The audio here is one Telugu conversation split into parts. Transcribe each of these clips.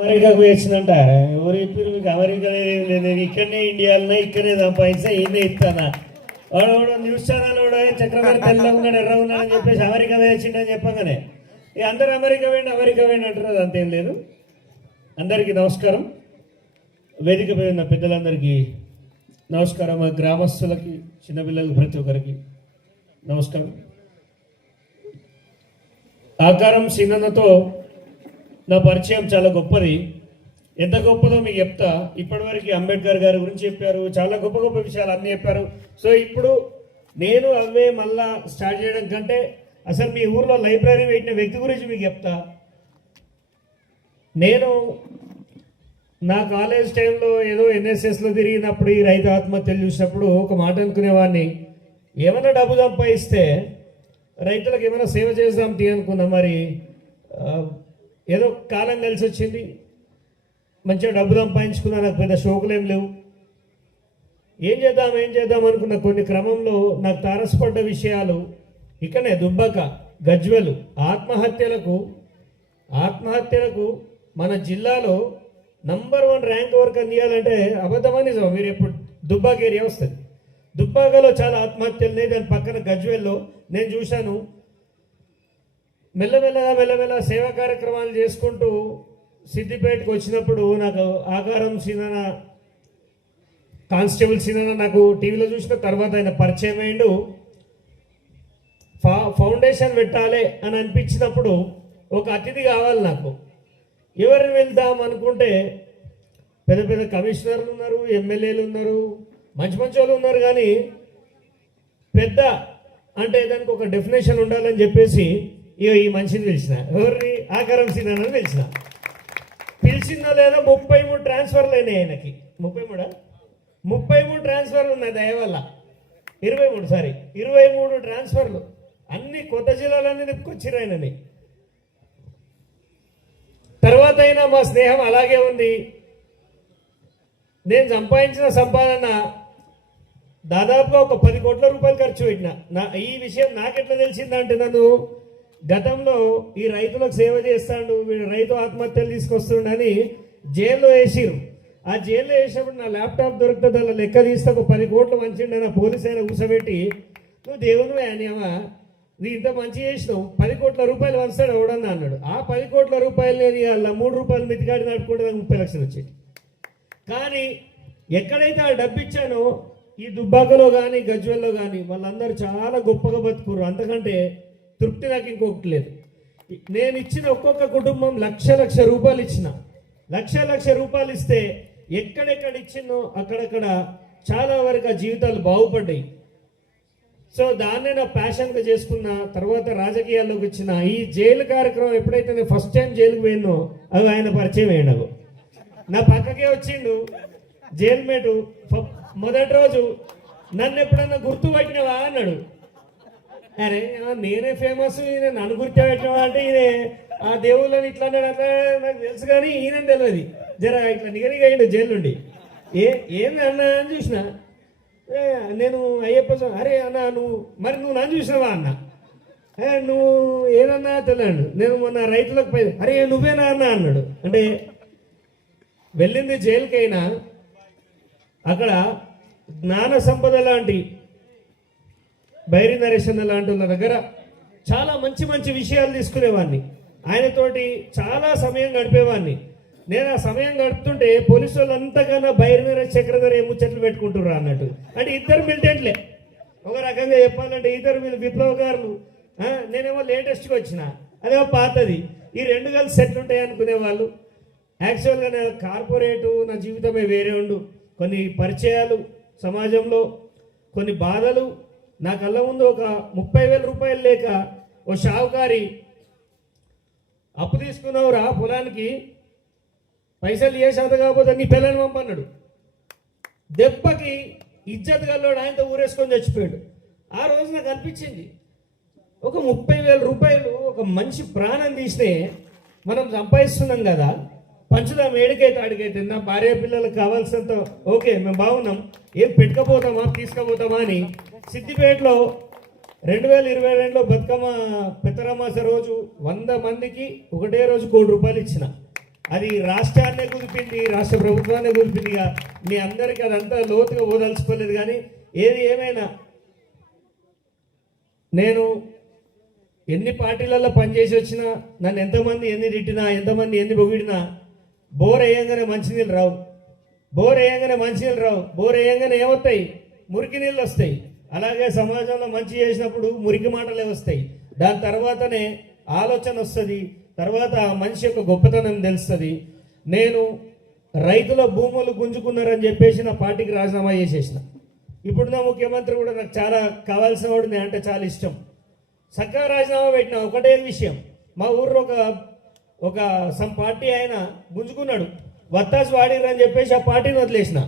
అమెరికాకు వేసినంట ఎవరు చెప్పారు మీకు? అమెరికా నేను ఇక్కడనే ఇండియాలోనే ఇక్కడనే సంపాదించా ఈయనే ఇస్తానా వాడు న్యూస్ ఛానల్ కూడా చక్రవర్తి తెల్ల ఉన్నాడు ఎర్ర ఉన్నాడు అని చెప్పేసి అమెరికా వేసిండని చెప్పగానే ఇక అందరూ అమెరికా వేయండి అంటున్నారు. అంతేం లేదు. అందరికీ నమస్కారం. వేదిక పై ఉన్న పెద్దలందరికీ నమస్కారం. మా గ్రామస్తులకి చిన్నపిల్లలకి ప్రతి ఒక్కరికి నమస్కారం. ఆకారం సీనన్నతో నా పరిచయం చాలా గొప్పది. ఎంత గొప్పదో మీకు చెప్తా. ఇప్పటివరకు అంబేద్కర్ గారి గురించి చెప్పారు, చాలా గొప్ప గొప్ప విషయాలు అన్నీ చెప్పారు. సో ఇప్పుడు నేను అవే మళ్ళా స్టార్ట్ చేయడం కంటే అసలు మీ ఊర్లో లైబ్రరీ పెట్టిన వ్యక్తి గురించి మీకు చెప్తా. నేను నా కాలేజ్ టైంలో ఏదో ఎన్ఎస్ఎస్లో తిరిగినప్పుడు ఈ రైతు ఆత్మహత్యలు చూసినప్పుడు ఒక మాట అనుకునేవాడిని, ఏమైనా డబ్బు సంపాదిస్తే రైతులకు ఏమైనా సేవ చేద్దాం అనుకున్నా. మరి ఏదో కాలం కలిసి వచ్చింది, మంచిగా డబ్బు సంపాదించుకున్నా, నాకు పెద్ద షోకులు ఏం లేవు. ఏం చేద్దాం అనుకున్న కొన్ని క్రమంలో నాకు తారసపడ్డ విషయాలు ఇక్కడనే దుబ్బాక గజ్వెలు ఆత్మహత్యలకు మన జిల్లాలో నంబర్ 1 ర్యాంక్ వరకు అందియాలంటే అబద్ధమని నిజం. మీరు ఎప్పుడు దుబ్బాక ఏరియా వస్తుంది. దుబ్బాకలో చాలా ఆత్మహత్యలు, దాని పక్కన గజ్వెల్లో నేను చూశాను. మెల్లమెల్లగా సేవా కార్యక్రమాలు చేసుకుంటూ సిద్దిపేటకు వచ్చినప్పుడు నాకు ఆకారం సీనన్న కానిస్టేబుల్ సీనన్న నాకు టీవీలో చూసిన తర్వాత ఆయన పరిచయం అయ్యిండు. ఫౌండేషన్ పెట్టాలి అని అనిపించినప్పుడు ఒక అతిథి కావాలి నాకు. ఎవరిని వెళ్దాం అనుకుంటే పెద్ద పెద్ద కమిషనర్లు ఉన్నారు, ఎమ్మెల్యేలు ఉన్నారు, మంచి వాళ్ళు ఉన్నారు. కానీ పెద్ద అంటే దానికి ఒక డెఫినేషన్ ఉండాలని చెప్పేసి ఈ మనిషిని పిలిచిన. ఎవరిని? ఆకారం సీనన్నని పిలిచిందో లేదో 33 ట్రాన్స్ఫర్లు అయినాయి ఆయనకి. 33 ట్రాన్స్ఫర్లు ఉన్నాయి దయ వల్ల. 23 ట్రాన్స్ఫర్లు అన్ని కొత్త జిల్లాలన్నీ తిప్పుకొచ్చిర్రు ఆయనని. తర్వాత అయినా మా స్నేహం అలాగే ఉంది. నేను సంపాదించిన సంపాదన దాదాపుగా ఒక 10 కోట్ల రూపాయలు ఖర్చు పెట్టిన. ఈ విషయం నాకెట్లా తెలిసిందంటే, నన్ను గతంలో ఈ రైతులకు సేవ చేస్తాడు వీడు, రైతు ఆత్మహత్యలు తీసుకొస్తుండని జైల్లో వేసిరు. ఆ జైల్లో వేసినప్పుడు నా ల్యాప్టాప్ దొరుకుతుంది, అలా లెక్క తీస్తే ఒక 10 కోట్లు మంచిండి. నా పోలీసు అయినా కూర్చోబెట్టి, నువ్వు దేవునివే అనేవా, నువ్వు ఇంత మంచి చేసినావు, 10 కోట్ల రూపాయలు వంచాడు ఎవడన్నా అన్నాడు. ఆ 10 కోట్ల రూపాయలు నేను అలా 3 రూపాయలు మితిగాడి నడుపుకుంటే నాకు 30 లక్షలు వచ్చేది. కానీ ఎక్కడైతే ఆ డబ్బు ఇచ్చానో ఈ దుబ్బాకలో కానీ గజ్వెల్లో కానీ వాళ్ళందరూ చాలా గొప్పగా బతుకురు. అంతకంటే తృప్తి నాకు ఇంకొకటి లేదు. నేను ఇచ్చిన ఒక్కొక్క కుటుంబం లక్ష రూపాయలు ఇచ్చిన. లక్ష రూపాయలు ఇస్తే ఎక్కడెక్కడ ఇచ్చినో అక్కడక్కడ చాలా వరకు ఆ జీవితాలు బాగుపడ్డాయి. సో దాన్నే నా ప్యాషన్గా చేసుకున్న. తర్వాత రాజకీయాల్లోకి వచ్చిన. ఈ జైలు కార్యక్రమం ఎప్పుడైతే నేను ఫస్ట్ టైం జైలుకు పోయినో అవి ఆయన పరిచయం అయ్యాడు. నా పక్కకే వచ్చిండు జైలు మేటు. మొదటి రోజు నన్ను ఎప్పుడన్నా గుర్తుపట్టినవా అన్నాడు. అరే నేనే ఫేమస్, ఈయన నన్ను గుర్తుపెట్టినవా అంటే ఈయన ఆ దేవుళ్ళని ఇట్లా అన్నాడు అట్లా నాకు తెలుసు, కానీ ఈయన తెలియదు. జర ఇట్లా నిగనిగా అయ్యిండు జైలు నుండి. ఏంది అన్నా అని చూసిన. నేను అయ్యప్ప, అరే అన్న నువ్వు నన్ను చూసినావా అన్న. నువ్వు ఏదన్నా తెలియదు. నేను మొన్న రైతులకు పోయి, అరే నువ్వేనా అన్న అన్నాడు. అంటే వెళ్ళింది జైలుకైనా అక్కడ జ్ఞాన సంపద లాంటి బైరి నరేషన్ లాంటి వాళ్ళ దగ్గర చాలా మంచి విషయాలు తీసుకునేవాడిని. ఆయనతోటి చాలా సమయం గడిపేవాడిని. నేను ఆ సమయం గడుపుతుంటే పోలీసు వాళ్ళు అంతకన్నా బైరి నరేష్ చక్రధర్ ఏ ముచ్చట్లు పెట్టుకుంటుర్రా అన్నట్టు. అంటే ఇద్దరు మిలిటెంట్లే. ఒక రకంగా చెప్పాలంటే ఇద్దరు విప్లవకారులు. నేనేమో లేటెస్ట్గా వచ్చిన, అదేమో పాతది. ఈ 2 కలిసి సెట్ ఉంటాయి అనుకునేవాళ్ళు. యాక్చువల్గా నా కార్పొరేటు నా జీవితమే వేరే ఉండు. కొన్ని పరిచయాలు సమాజంలో, కొన్ని బాధలు. నా కళ్ళ ముందు ఒక 30,000 రూపాయలు లేక ఓ షావుకారి, అప్పు తీసుకున్నావురా పొలానికి, పైసలు ఏ శాతం కాకపోతే నీ పిల్లని పంపన్నాడు. దెబ్బకి ఇజ్జత్ గల్లోడు ఆయనతో ఊరేసుకొని చచ్చిపోయాడు. ఆ రోజు నాకు అనిపించింది, ఒక 30,000 రూపాయలు ఒక మనిషి ప్రాణం తీస్తే మనం సంపాదిస్తున్నాం కదా, పంచుదాం ఏడికైతే ఆడికైతే. నా భార్య పిల్లలకు కావాల్సినంత ఓకే మేము బాగున్నాం, ఏం పెట్టుకపోతామా తీసుకుపోతామా అని సిద్దిపేటలో 2022లో బతుకమ్మ పెత్తరమాస రోజు 100 మందికి ఒకటే రోజు 1 కోటి రూపాయలు ఇచ్చిన. అది రాష్ట్రాన్నే కుదిపింది, రాష్ట్ర ప్రభుత్వాన్నే కుదిపింది. ఇక మీ అందరికీ అదంతా లోతుగా ఓదలుచుకోలేదు. కానీ ఏది ఏమైనా నేను ఎన్ని పార్టీలలో పనిచేసి వచ్చినా, నన్ను ఎంతమంది ఎన్ని తిట్టినా, ఎంతమంది ఎన్ని పొగిడినా, బోర్ వేయంగానే మంచినీళ్ళు రావు. బోర్ వేయంగానే ఏమొస్తాయి? మురికి నీళ్ళు వస్తాయి. అలాగే సమాజంలో మంచి చేసినప్పుడు మురికి మాటలే వస్తాయి. దాని తర్వాతనే ఆలోచన వస్తుంది, తర్వాత ఆ మనిషి యొక్క గొప్పతనం తెలుస్తుంది. నేను రైతుల భూములు గుంజుకున్నారని చెప్పేసి నా పార్టీకి రాజీనామా చేసేసిన. ఇప్పుడున్న ముఖ్యమంత్రి కూడా నాకు చాలా కావాల్సిన వాడు, నేను అంటే చాలా ఇష్టం. చక్కగా రాజీనామా పెట్టిన. ఒకటే విషయం, మా ఊర్లో ఒక సమ్ పార్టీ ఆయన గుంజుకున్నాడు, వత్తాసు వాడిరని చెప్పేసి ఆ పార్టీని వదిలేసిన.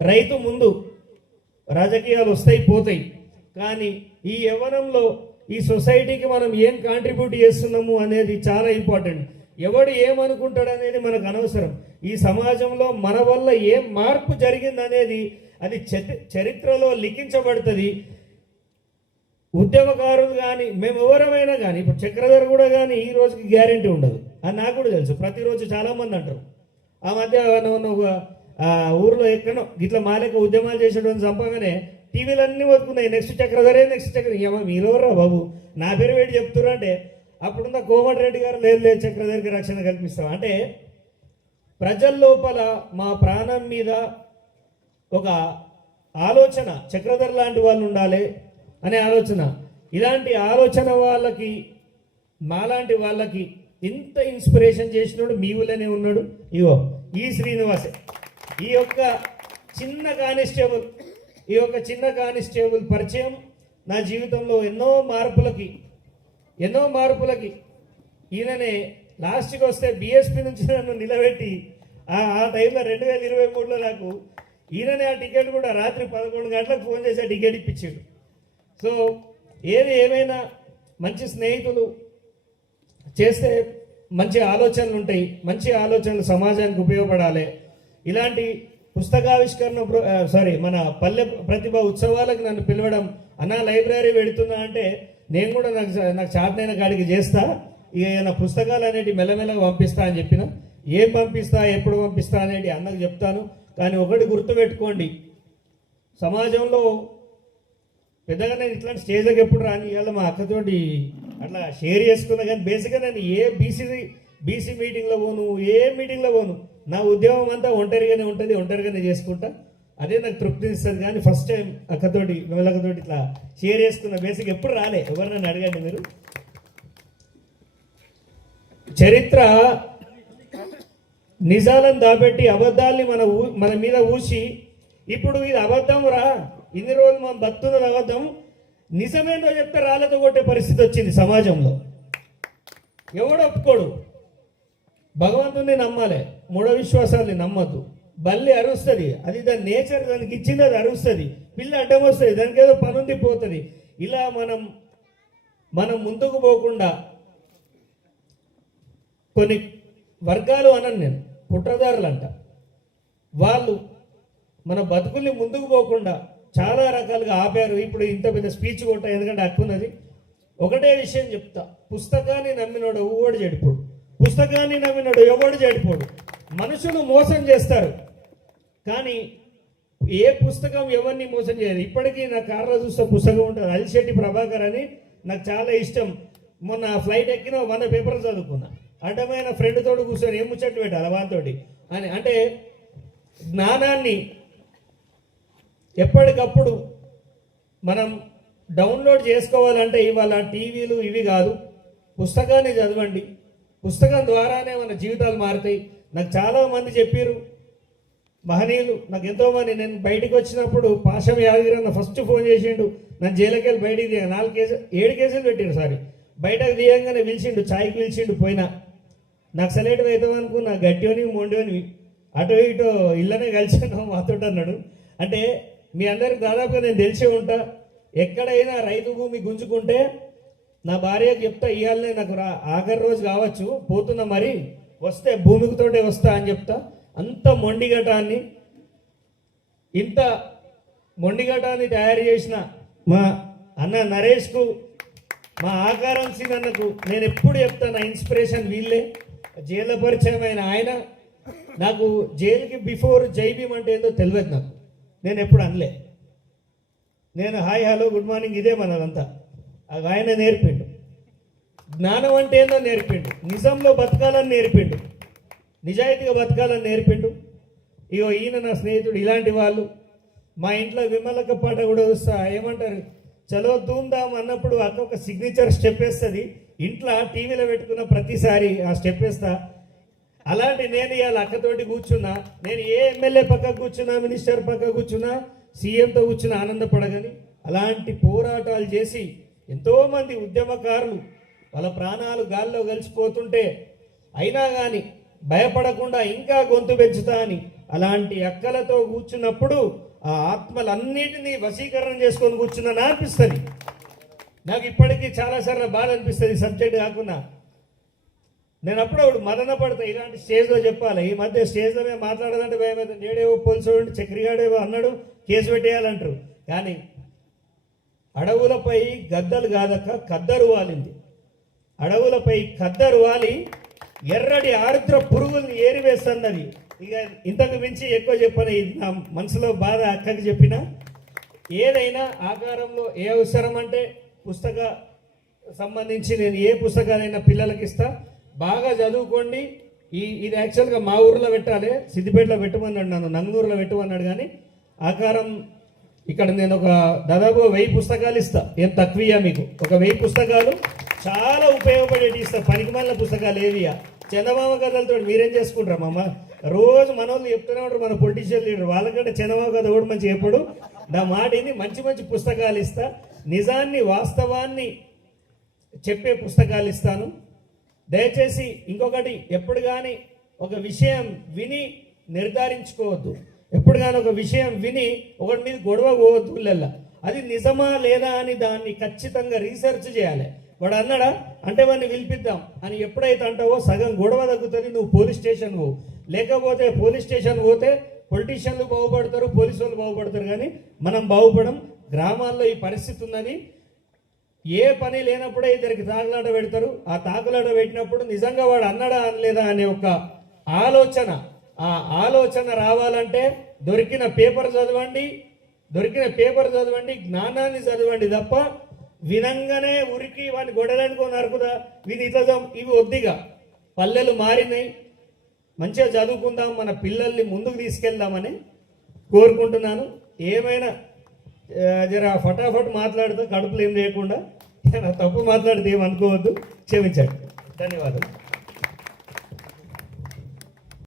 రైతు ముందు రాజకీయాలు వస్తాయి పోతాయి, కానీ ఈ యవ్వనంలో ఈ సొసైటీకి మనం ఏం కాంట్రిబ్యూట్ చేస్తున్నాము అనేది చాలా ఇంపార్టెంట్. ఎవడు ఏమనుకుంటాడు అనేది మనకు అనవసరం. ఈ సమాజంలో మన వల్ల ఏం మార్పు జరిగింది అనేది అది చరిత్రలో లిఖించబడుతుంది. ఉద్యమకారులు కానీ మేము ఎవరమైనా కానీ, ఇప్పుడు చక్రధర్ కూడా కానీ ఈ రోజుకి గ్యారెంటీ ఉండదు అని నాకు కూడా తెలుసు. ప్రతిరోజు చాలామంది అంటారు. ఆ మధ్య ఒక ఊర్లో ఎక్కడో ఇట్లా మాలేక ఉద్యమాలు చేసేటువంటి చంపగానే టీవీలన్నీ వదుకున్నాయి, నెక్స్ట్ చక్రధరే, నెక్స్ట్ చక్ర. ఏమో మీరెవరా బాబు నా పేరు పెట్టి చెప్తున్నారు అంటే, అప్పుడున్న కోమటిరెడ్డి గారు లేదు చక్రధరికి రక్షణ కల్పిస్తాం అంటే, ప్రజల లోపల మా ప్రాణం మీద ఒక ఆలోచన, చక్రధర్ లాంటి వాళ్ళు ఉండాలి అనే ఆలోచన. ఇలాంటి ఆలోచన వాళ్ళకి, మాలాంటి వాళ్ళకి ఇంత ఇన్స్పిరేషన్ చేసినాడు మీ ఊళ్ళోనే ఉన్నాడు. ఇగో ఈ శ్రీనివాసే, ఈ యొక్క చిన్న కానిస్టేబుల్ పరిచయం నా జీవితంలో ఎన్నో మార్పులకి ఈయననే లాస్ట్కి వస్తే బీఎస్పీ నుంచి నన్ను నిలబెట్టి ఆ టైంలో 2023లో నాకు ఈయననే ఆ టికెట్ కూడా రాత్రి 11 గంటలకు ఫోన్ చేసి ఆ టికెట్ ఇప్పించాడు. సో ఏది ఏమైనా మంచి స్నేహితులు చేస్తే మంచి ఆలోచనలు ఉంటాయి, మంచి ఆలోచనలు సమాజానికి ఉపయోగపడాలి. ఇలాంటి పుస్తకావిష్కరణ మన పల్లె ప్రతిభ ఉత్సవాలకు నన్ను పిలవడం, అన్నా లైబ్రరీ పెడుతున్నా అంటే నేను కూడా నాకు చాటనైన కాడికి చేస్తా. ఇక నా పుస్తకాలు అనేటివి మెల్లమెల్లగా పంపిస్తా అని చెప్పిన. ఏం పంపిస్తా, ఎప్పుడు పంపిస్తా అనేది అన్నకు చెప్తాను. కానీ ఒకటి గుర్తుపెట్టుకోండి, సమాజంలో పెద్దగా నేను ఇట్లాంటి స్టేజ్కి ఎప్పుడు రాని, ఇవాళ మా అక్కతోటి అట్లా షేర్ చేసుకున్నా. కానీ బేసిక్గా నేను ఏ బీసీ మీటింగ్లో పోను, ఏ మీటింగ్లో పోను. నా ఉద్యమం అంతా ఒంటరిగానే ఉంటుంది, ఒంటరిగానే చేసుకుంటా. అదే నాకు తృప్తినిస్తుంది. కానీ ఫస్ట్ టైం అక్కతోటి విమలక్కతోటి ఇట్లా షేర్ చేసుకున్న. బేసిక్ ఎప్పుడు రాలే, ఎవరు నన్ను అడగండి మీరు. చరిత్ర నిజాలను దాపెట్టి అబద్ధాల్ని మన మీద ఊసి, ఇప్పుడు ఇది అబద్ధం రా, ఇన్ని రోజులు మనం బతున్నది అబద్ధం, నిజమేందో చెప్తే రాళ్ళతో కొట్టే పరిస్థితి వచ్చింది సమాజంలో. ఎవడు ఒప్పుకోడు. భగవంతుని నమ్మాలి, మూఢ విశ్వాసాన్ని నమ్మద్దు. బల్లి అరుస్తుంది, అది దాని నేచర్, దానికి ఇచ్చింది, అది అరుస్తుంది. పిల్ల అడ్డం వస్తుంది, దానికి ఏదో పనుంది పోతుంది. ఇలా మనం ముందుకు పోకుండా కొన్ని వర్గాలు అనను నేను, కుట్రదారులు అంట, వాళ్ళు మన బతుకుల్ని ముందుకు పోకుండా చాలా రకాలుగా ఆపారు. ఇప్పుడు ఇంత పెద్ద స్పీచ్ కొట్టా, ఎందుకంటే హక్కున్నది. ఒకటే విషయం చెప్తా, పుస్తకాన్ని నమ్మినోడు ఎవడు చెడిపోడు, పుస్తకాన్ని నమ్మినోడు ఎవడు చెడిపోడు. మనుషులు మోసం చేస్తారు, కానీ ఏ పుస్తకం ఎవరిని మోసం చేయదు. ఇప్పటికీ నా కార్లో చూస్తే పుస్తకం ఉంటుంది, అలిశెట్టి ప్రభాకర్ అని, నాకు చాలా ఇష్టం. మొన్న ఫ్లైట్ ఎక్కిన 100 పేపర్లు చదువుకున్నా. అడ్డమైన ఫ్రెండ్ తోడు కూర్చొని ఏం ముచ్చట్టు పెట్టాలి వాంతోటి అని. అంటే జ్ఞానాన్ని ఎప్పటికప్పుడు మనం డౌన్లోడ్ చేసుకోవాలంటే ఇవాళ టీవీలు ఇవి కాదు, పుస్తకాన్ని చదవండి. పుస్తకం ద్వారానే మన జీవితాలు మారుతాయి. నాకు చాలామంది చెప్పారు మహనీయులు, నాకు ఎంతోమంది. నేను బయటకు వచ్చినప్పుడు పాశం యాదగిరి అన్న ఫస్ట్ ఫోన్ చేసిండు, నన్ను జైలుకి వెళ్ళి బయటికి దిగా 7 కేసులు పెట్టిండు. సారీ, బయటకు దిగంగానే పిలిచిండు, ఛాయ్కి పిలిచిండు. పోయినా నాకు సెలెక్ట్ అవుతాం అనుకున్నా, గట్టివని మొండివని అటో ఇటో ఇళ్ళనే కలిసాను మాతో అన్నాడు. అంటే మీ అందరికి దాదాపుగా నేను తెలిసే ఉంటా. ఎక్కడైనా రైతు భూమి గుంజుకుంటే నా భార్యకు చెప్తా, ఇవాళనే నాకు ఆఖరి రోజు కావచ్చు, పోతున్నా, మరి వస్తే భూమితోటే వస్తా అని చెప్తా. అంత ఇంత మొండిగటాన్ని తయారు చేసిన మా అన్న నరేష్కు, మా ఆకారం సింగ్ అన్నకు నేను ఎప్పుడు చెప్తాను, నా ఇన్స్పిరేషన్ వీళ్ళే. జైల్లో పరిచయం అయిన ఆయన నాకు జైలుకి బిఫోర్ జై భీమ్ అంటే ఏందో తెలియదు నాకు. నేను ఎప్పుడు అనలే. నేను హాయ్ హలో గుడ్ మార్నింగ్ ఇదే మనదంతా. అది ఆయన నేర్పిండు. జ్ఞానం అంటే ఏందో నేర్పిండు. నిజంలో బతకాలని నేర్పిండు. నిజాయితీగా బతకాలని నేర్పిండు. ఇగో ఈయన నా స్నేహితుడు. ఇలాంటి వాళ్ళు మా ఇంట్లో విమలక పాట కూడా వస్తా ఏమంటారు, చలో ధూమ్ధామ్ అన్నప్పుడు అక్క ఒక సిగ్నేచర్ స్టెప్ వేస్తుంది. ఇంట్లో టీవీలో పెట్టుకున్న ప్రతిసారి ఆ స్టెప్ వేస్తా. అలాంటి నేను ఇవాళ అక్కతోటి కూర్చున్నా. నేను ఏ ఎమ్మెల్యే పక్క కూర్చున్నా, మినిస్టర్ పక్క కూర్చున్నా, సీఎంతో కూర్చున్నా ఆనందపడగని అలాంటి పోరాటాలు చేసి ఎంతోమంది ఉద్యమకారులు వాళ్ళ ప్రాణాలు గాల్లో కలిసిపోతుంటే అయినా కానీ భయపడకుండా ఇంకా గొంతు పెంచుతా అని అలాంటి అక్కలతో కూర్చున్నప్పుడు ఆ ఆత్మలన్నిటినీ వశీకరణ చేసుకొని కూర్చున్నా అనిపిస్తుంది. నాకు ఇప్పటికీ చాలాసార్లు బాధ అనిపిస్తుంది సబ్జెక్ట్ కాకుండా. నేను అప్పుడప్పుడు మదన పడతా ఇలాంటి స్టేజ్లో చెప్పాలి. ఈ మధ్య స్టేజ్లో మేము మాట్లాడాలంటే భయం అవుతుంది. నేడేవో పోలీసు చక్రిగాడేవో అన్నాడు, కేసు పెట్టేయాలంటారు. కానీ అడవులపై గద్దలు కాదక్క కద్దరు వాలింది. అడవులపై కద్దరు వాలి ఎర్రటి ఆరుద్ర పురుగుల్ని ఏరివేస్తున్నది. ఇక ఇంతకు మించి ఎక్కువ చెప్పని ఇది నా మనసులో బాధ అక్కకి చెప్పిన. ఏదైనా ఆకారంలో ఏ అవసరం అంటే పుస్తక సంబంధించి నేను ఏ పుస్తకాలైనా పిల్లలకి ఇస్తా. బాగా చదువుకోండి. ఇది యాక్చువల్గా మా ఊర్లో పెట్టాలి, సిద్దిపేటలో పెట్టమన్నాడు, నన్ను నంగనూరులో పెట్టమన్నాడు. కానీ ఆకారం ఇక్కడ నేను ఒక దాదాపు 1000 పుస్తకాలు ఇస్తా. ఏం తక్కువ మీకు ఒక 1000 పుస్తకాలు చాలా ఉపయోగపడేటి ఇస్తా. పనికిమాలిన పుస్తకాలు ఏవియా. చందమామ కథలతో మీరేం చేసుకుంటారు మామ? రోజు మన వాళ్ళు చెప్తూనే ఉంటారు, మన పొలిటీషియన్ లీడర్. వాళ్ళకంటే చందమామ కథ కూడా మంచి ఎప్పుడు నా మాటిని మంచి మంచి పుస్తకాలు ఇస్తా. నిజాన్ని వాస్తవాన్ని చెప్పే పుస్తకాలు ఇస్తాను. దయచేసి ఇంకొకటి, ఎప్పుడు కానీ ఒక విషయం విని నిర్ధారించుకోవద్దు. ఎప్పుడు కానీ ఒక విషయం విని ఒకటి మీద గొడవ పోవద్దు. ఊళ్ళల్లో అది నిజమా లేదా అని దాన్ని ఖచ్చితంగా రీసెర్చ్ చేయాలి. వాడు అన్నాడా అంటే వాడిని పిలిపిద్దాం అని ఎప్పుడైతే అంటావో సగం గొడవ తగ్గుతుంది. నువ్వు పోలీస్ స్టేషన్ పో. లేకపోతే పోలీస్ స్టేషన్ పోతే పొలిటీషియన్లు బాగుపడతారు, పోలీసు వాళ్ళు బాగుపడతారు, కానీ మనం బాగుపడం. గ్రామాల్లో ఈ పరిస్థితి ఉన్నది. ఏ పని లేనప్పుడే ఇద్దరికి తాకులాట పెడతారు. ఆ తాకులాట పెట్టినప్పుడు నిజంగా వాడు అన్నాడా అనలేదా అనే ఒక ఆలోచన రావాలంటే దొరికిన పేపర్ చదవండి, జ్ఞానాన్ని చదవండి తప్ప వినంగానే ఉరికి వాడిని గొడవలనుకో నరుకుదా వీని ఇతజం ఇవి వద్దిగా. పల్లెలు మారినాయి, మంచిగా చదువుకుందాం, మన పిల్లల్ని ముందుకు తీసుకెళ్దామని కోరుకుంటున్నాను. ఏమైనా జర ఫటాఫట్ మాట్లాడుతూ కడుపులు ఏం లేకుండా తప్పు మాట్లాడితే ఏమనుకోవద్దు, క్షమించండి. ధన్యవాదాలు.